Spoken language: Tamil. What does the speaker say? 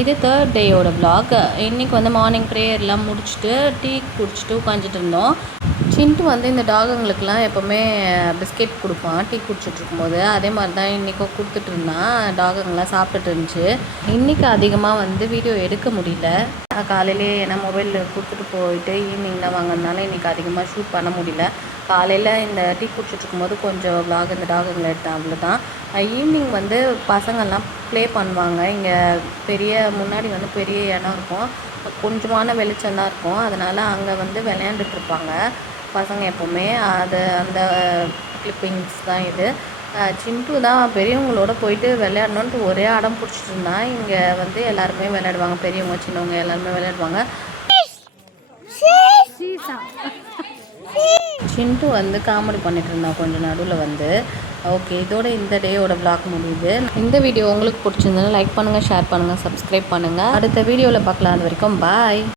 இது தேர்ட் டேயோட vlog. இன்றைக்கி வந்து மார்னிங் ப்ரேயர்லாம் முடிச்சுட்டு டீ குடிச்சிட்டு உட்காந்துட்டு இருந்தோம். சின்ட்டு வந்து இந்த டாகுங்களுக்கெலாம் எப்போவுமே பிஸ்கெட் கொடுப்பான் டீ குடிச்சிட்டு இருக்கும்போது. அதே மாதிரி தான் இன்றைக்கும் கொடுத்துட்டு இருந்தான். டாகுங்கெலாம் சாப்பிட்டுட்டு இருந்துச்சு. இன்றைக்கி அதிகமாக வந்து வீடியோ எடுக்க முடியல. காலையிலே ஏன்னா மொபைல் கொடுத்துட்டு போயிட்டு ஈவினிங் தான் வாங்கினால இன்றைக்கி அதிகமாக ஷூட் பண்ண முடியல. காலையில் இந்த டீ குடிச்சிட்டு இருக்கும்போது கொஞ்சம் vlog இந்த டாகுங்களை எடுத்தேன், அவ்வளோதான். ஈவினிங் வந்து பசங்கள்லாம் ப்ளே பண்ணுவாங்க. இங்கே முன்னாடி வந்து பெரிய இடம் இருக்கும், கொஞ்சமான வெளிச்சம் தான் இருக்கும். அதனால் அங்கே வந்து விளையாண்டுட்ருப்பாங்க பசங்க எப்போவுமே. அந்த கிளிப்பிங்ஸ் தான் இது. சிண்டு தான் பெரியவங்களோட போயிட்டு விளையாடணுன்ட்டு ஒரே அடம் பிடிச்சிட்டு இருந்தான். இங்கே வந்து எல்லாருமே விளையாடுவாங்க, பெரியவங்க சின்னவங்க எல்லாருமே விளையாடுவாங்க. சிண்டு வந்து காமெடி பண்ணிட்டு இருந்தான் கொஞ்சம் நடுவில் வந்து. ஓகே, இதோட இந்த டேயோட vlog முடியுது. இந்த வீடியோ உங்களுக்கு பிடிச்சிருந்ததுன்னா லைக் பண்ணுங்கள், ஷேர் பண்ணுங்கள், சப்ஸ்கிரைப் பண்ணுங்கள். அடுத்த வீடியோவில் பார்க்கலாம். அது வரைக்கும் பாய்.